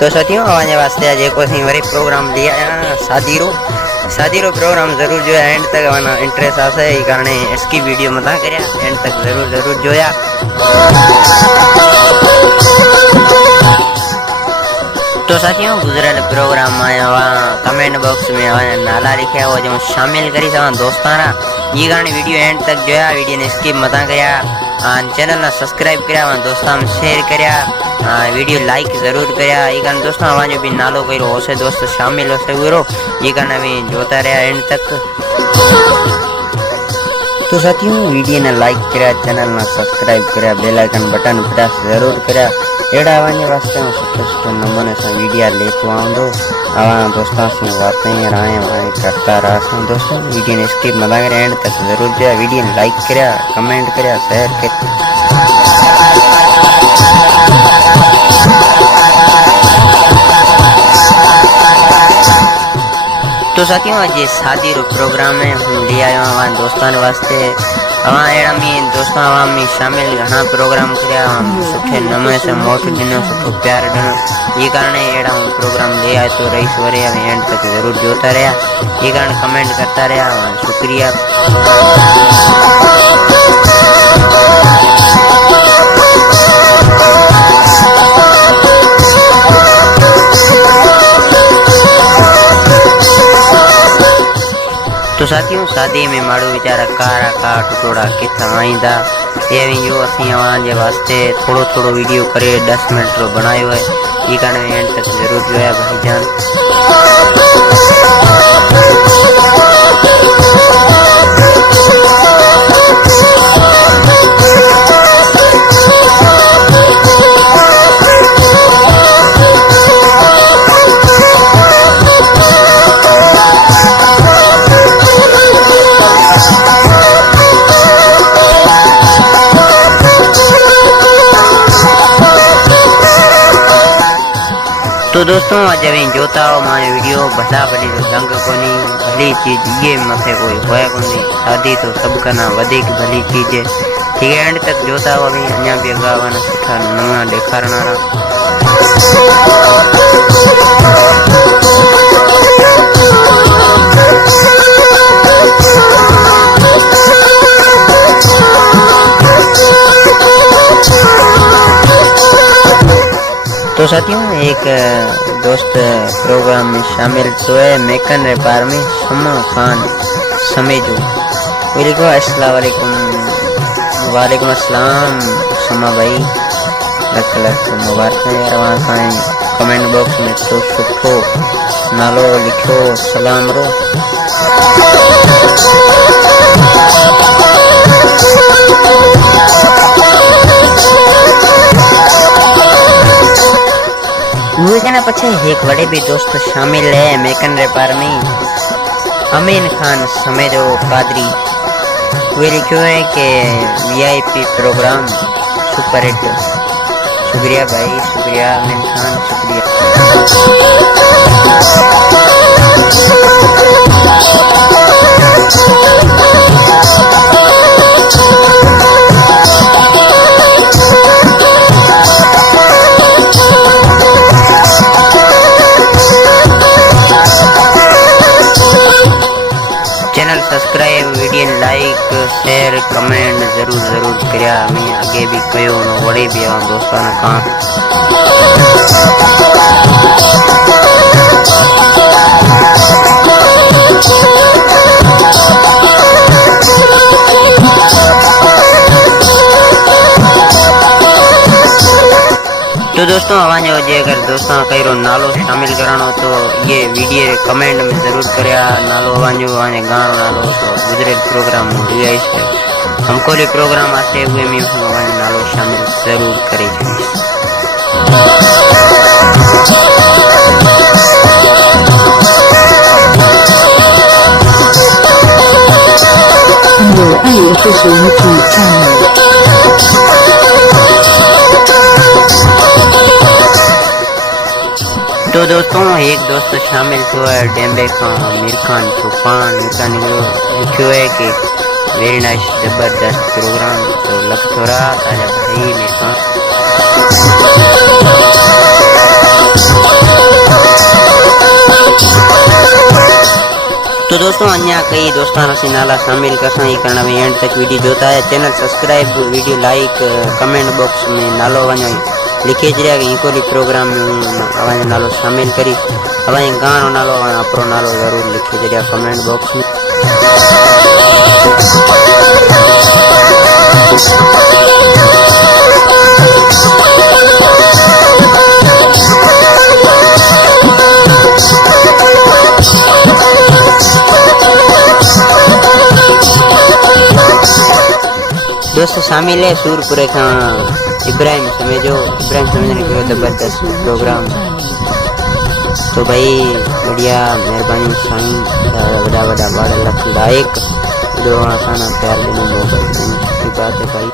तो साथियों आवाज़ वास्ते आज एक वरी प्रोग्राम लिया शादी रो प्रोग्राम जरूर जो है एंड तक आना इंटरेस्ट आसे ये कारण इसकी वीडियो मत करया एंड तक जरूर जोया। तो साथियों गुजरल प्रोग्राम में वहाँ कमेंट बॉक्स में नाला लिखा हो जो शामिल करी सवा दोस्तारा ये कारण वीडियो एंड तक जोया वीडियो ने स्किप मत करया चैनल ने सब्सक्राइब करया दोस्तों में शेयर करया वीडियो लाइक जरूर करया ये कारण दोस्तों आवाज भी नालो करो होसे दोस्त शामिल होसे हुरो ये कारण अभी जोता रहा एंड तक। तो साथियों वीडियो ने लाइक करया चैनल ने सब्सक्राइब करया बेल आइकन बटन प्रेस जरूर करया एड़ा आवाज वास्ते सुठे नमूने से वीडियो लेतो आऊंदो आवा दोस्तों से बातें राय वाय करता रहा दोस्तों वीडियो ने स्किप मत कर एंड तक जरूर जो वीडियो ने लाइक करया कमेंट करया शेयर कर। तो साथियों आज शादी रो प्रोग्राम में हम ले आयो हमारे दोस्तों वास्ते वहाँ एड़ा में दोस्तों वहाँ में शामिल घना प्रोग्राम करया सुठे नमूने से मोट दिनों सुठो प्यार दिनों ये कारण एड़ा प्रोग्राम ले आए तो रईस वरे एंड तक जरूर जोता रहा ये कारण कमेंट करता रहा शुक्रिया। तो साथियों शादी में माड़ू बेचारा कारा का टुकड़ा कितना आईंदा ये जो असी आवाज वास्ते थोड़ो वीडियो करे 10 मिनट रो बनायो है ये कारण एंड तक जरूर जोया भाईजान। तो दोस्तों आज अभी जोता हो मारे वीडियो भला भली तो दंग कोनी भली चीज ये मथे कोई होया कोनी शादी तो सब करना वधिक भली चीज है ठीक है एंड तक जोता हो अभी अन्या भी गावाना सुठा नमूना दिखारना तो साथियों एक दोस्त प्रोग्राम में शामिल तो है मेकन रेपार में शमा खान समेजो वो लिखो अस्सलाम वालेकुम। वालेकुम अस्सलाम शमा भाई लख मुबारक है वहाँ साईं कमेंट बॉक्स में तो सुठो नालो लिखो सलाम रो। ना पछे एक बड़े भी दोस्त शामिल है मेकन रेपार में अमीन खान समेजो कादरी वे लिखो है कि वीआईपी प्रोग्राम सुपर हिट शुक्रिया भाई शुक्रिया अमीन खान शुक्रिया। Channel subscribe video like share comment जरूर करया मैं आगे भी कयो न वड़े भी दोस्तों ने काम। तो दोस्तों आवाज अगर दोस्तों कई नालो शामिल करानो तो ये वीडियो कमेंट में जरूर करया नालो आवाज गाँव नालो तो गुजरेल प्रोग्राम दिया है हमको भी प्रोग्राम आते हुए में आवाज नालो शामिल जरूर करे। तो दोस्तों एक दोस्त शामिल तो है डेम्बे खान मीर खान तूफान लिखो है कि वेरी नाइस जबरदस्त प्रोग्राम तो लग थोड़ा ताजा भाई मीर खान। तो दोस्तों अन्य कई दोस्तान से नाला शामिल करना ही करना में एंड तक वीडियो जोता है। Channel subscribe, video like, comment box में नालो वनो लिखे ज रहा कि प्रोग्राम में हूँ नालो शामिल करी हवा गानो नालो अपरो नालो जरूर लिखे ज रहा कमेंट बॉक्स में। दोस्तों शामिल है सूरपुरे का इब्राहिम समेजो ने किया जबरदस्त प्रोग्राम। तो भाई बढ़िया मेहरबानी साईं बड़ा बड़ा बड़ा लख लायक जो आसाना प्यार देने बहुत अच्छी बात है भाई।